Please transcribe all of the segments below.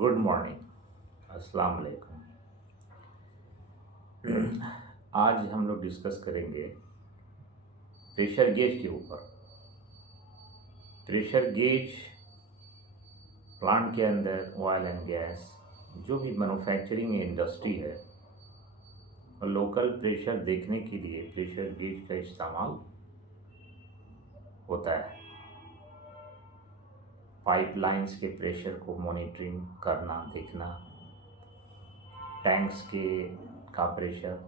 Good morning, अस्सलाम वालेकुम। आज हम लोग डिस्कस करेंगे प्रेशर गेज के ऊपर। प्रेशर गेज प्लांट के अंदर ऑयल एंड गैस जो भी मैन्युफैक्चरिंग इंडस्ट्री है और लोकल प्रेशर देखने के लिए प्रेशर गेज का इस्तेमाल होता है। पाइपलाइंस के प्रेशर को मॉनिटरिंग करना, देखना, टैंक्स का प्रेशर,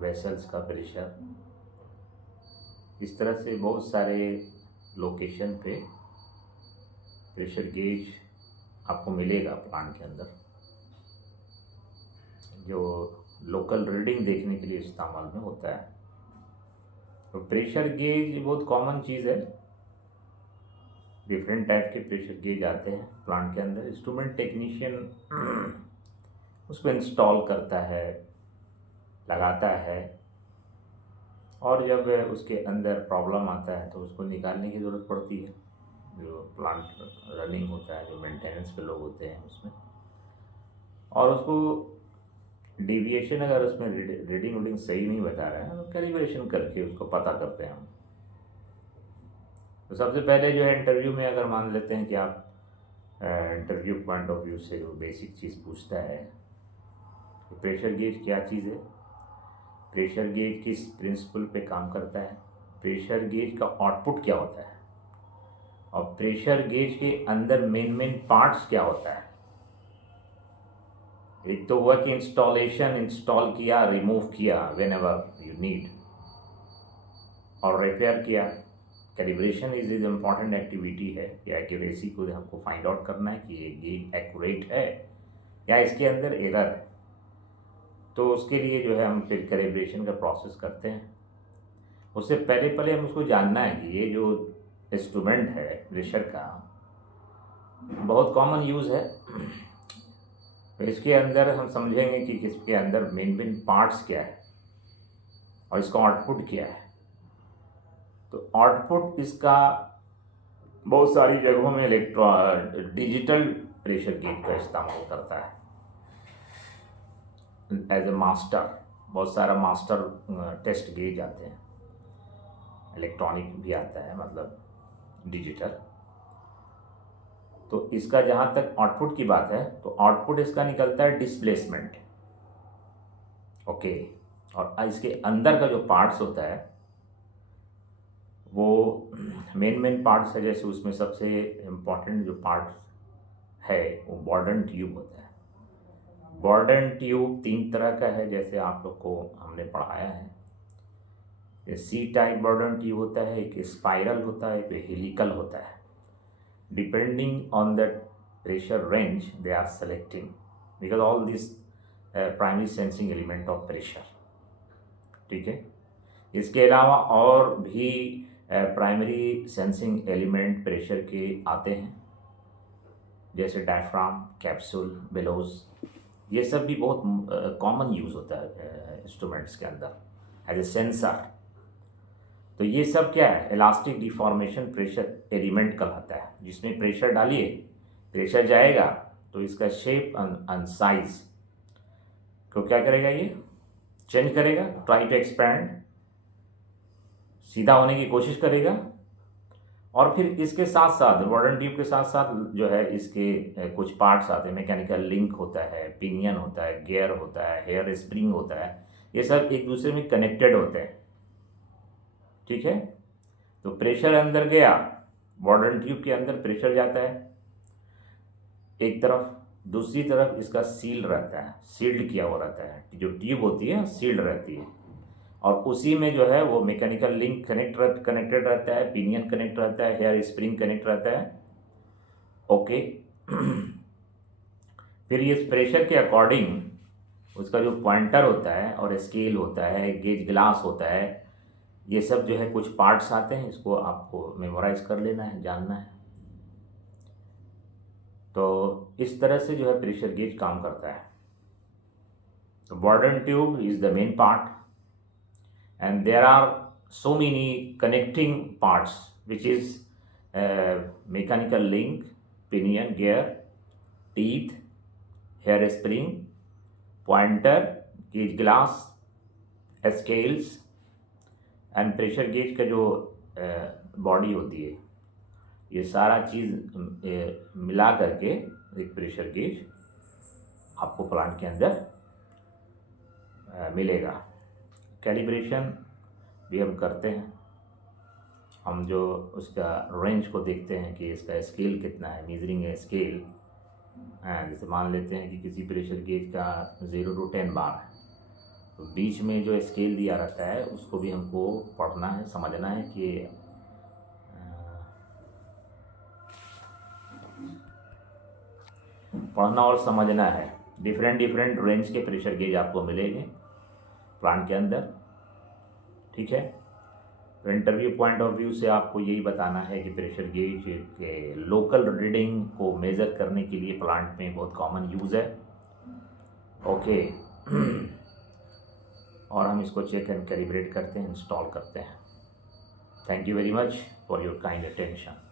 वेसल्स का प्रेशर, इस तरह से बहुत सारे लोकेशन पे प्रेशर गेज आपको मिलेगा प्लांट के अंदर, जो लोकल रीडिंग देखने के लिए इस्तेमाल में होता है। तो प्रेशर गेज बहुत कॉमन चीज़ है। डिफरेंट टाइप के प्रेशर गेज आते हैं प्लांट के अंदर। इंस्ट्रूमेंट टेक्नीशियन उसको इंस्टॉल करता है, लगाता है, और जब उसके अंदर प्रॉब्लम आता है तो उसको निकालने की ज़रूरत पड़ती है। जो प्लांट रनिंग होता है, जो मेंटेनेंस पे लोग होते हैं उसमें, और उसको डेविएशन अगर उसमें रीडिंग सही नहीं बता रहा है तो कैलिब्रेशन करके उसको पता करते हैं हम। तो सबसे पहले जो है इंटरव्यू में अगर मान लेते हैं कि आप इंटरव्यू पॉइंट ऑफ व्यू से वो बेसिक चीज़ पूछता है तो प्रेशर गेज क्या चीज़ है, प्रेशर गेज किस प्रिंसिपल पे काम करता है, प्रेशर गेज का आउटपुट क्या होता है, और प्रेशर गेज के अंदर मेन पार्ट्स क्या होता है। एक तो हुआ कि इंस्टॉल किया, रिमूव किया व्हेन एवर यू नीड, और रिपेयर किया। कैलिब्रेशन इज इम्पॉर्टेंट एक्टिविटी है कि एक्यूरेसी को हमको फाइंड आउट करना है कि ये गेज एक्यूरेट है या इसके अंदर एरर है। तो उसके लिए जो है हम फिर कैलिब्रेशन का प्रोसेस करते हैं। उससे पहले हम उसको जानना है कि ये जो इंस्ट्रूमेंट है प्रेशर का बहुत कॉमन यूज़ है। तो इसके अंदर हम समझेंगे कि इसके अंदर मेन पार्ट्स क्या है और इसका आउटपुट क्या है। तो आउटपुट इसका बहुत सारी जगहों में डिजिटल प्रेशर गेज का इस्तेमाल करता है एज ए मास्टर। बहुत सारा मास्टर टेस्ट गेज आते हैं, इलेक्ट्रॉनिक भी आता है, मतलब डिजिटल। तो इसका जहाँ तक आउटपुट की बात है तो आउटपुट इसका निकलता है डिस्प्लेसमेंट, ओके। और इसके अंदर का जो पार्ट्स होता है वो मेन पार्ट्स है। जैसे उसमें सबसे इम्पॉर्टेंट जो पार्ट है वो बॉर्डन ट्यूब होता है। बॉर्डन ट्यूब 3 तरह का है, जैसे आप लोग को हमने पढ़ाया है। सी टाइप बॉर्डन ट्यूब होता है, एक स्पाइरल होता है, एक हेलिकल होता है। Depending on the pressure range they are selecting, because all this primary sensing element of pressure, ठीक है। इसके अलावा और भी प्राइमरी सेंसिंग एलिमेंट प्रेशर के आते हैं, जैसे डायफ्राम, कैप्सूल, बेलोज। ये सब भी बहुत कॉमन यूज़ होता है इंस्ट्रूमेंट्स के अंदर एज ए सेंसर। तो ये सब क्या है, इलास्टिक डिफॉर्मेशन प्रेशर एलिमेंट कहलाता है, जिसमें प्रेशर डालिए, प्रेशर जाएगा तो इसका शेप एंड साइज को क्या करेगा, ये चेंज करेगा, ट्राई टू एक्सपैंड, सीधा होने की कोशिश करेगा। और फिर इसके साथ साथ बॉर्डन ट्यूब के साथ साथ जो है इसके कुछ पार्ट्स आते हैं। मैकेनिकल लिंक होता है, पिनियन होता है, गियर होता है, हेयर स्प्रिंग होता है। ये सब एक दूसरे में कनेक्टेड होते हैं, ठीक है। तो प्रेशर अंदर गया, बॉर्डन ट्यूब के अंदर प्रेशर जाता है एक तरफ, दूसरी तरफ इसका सील रहता है, सील्ड किया हुआ रहता है। जो ट्यूब होती है सील्ड रहती है, और उसी में जो है वो मैकेनिकल लिंक कनेक्टेड रहता है, पिनियन कनेक्ट रहता है, हेयर स्प्रिंग कनेक्ट रहता है, ओके। फिर ये प्रेशर के अकॉर्डिंग उसका जो पॉइंटर होता है और स्केल होता है, गेज ग्लास होता है, ये सब जो है कुछ पार्ट्स आते हैं। इसको आपको मेमोराइज कर लेना है, जानना है। तो इस तरह से जो है प्रेशर गेज काम करता है। तो Bourdon tube is the main part and there are so many connecting parts which is mechanical link, pinion, gear, teeth, hair spring, pointer, gauge glass, scales and pressure gauge का जो body होती है, ये सारा चीज़ मिला करके एक प्रेशर गेज आपको प्लांट के अंदर मिलेगा। कैलिब्रेशन भी हम करते हैं, हम जो उसका रेंज को देखते हैं कि इसका स्केल कितना है, मेजरिंग है स्केल। जैसे मान लेते हैं कि किसी प्रेशर गेज का 0 to 10 बार है, तो बीच में जो स्केल दिया रहता है उसको भी हमको पढ़ना है, समझना है कि पढ़ना और समझना है। डिफरेंट डिफरेंट रेंज के प्रेशर गेज आपको मिलेंगे प्लांट के अंदर, ठीक है। तो इंटरव्यू पॉइंट ऑफ व्यू से आपको यही बताना है कि प्रेशर गेज के लोकल रीडिंग को मेज़र करने के लिए प्लांट में बहुत कॉमन यूज़ है, ओके। और हम इसको चेक एंड कैलिब्रेट करते हैं, इंस्टॉल करते हैं। Thank you very much for your kind attention.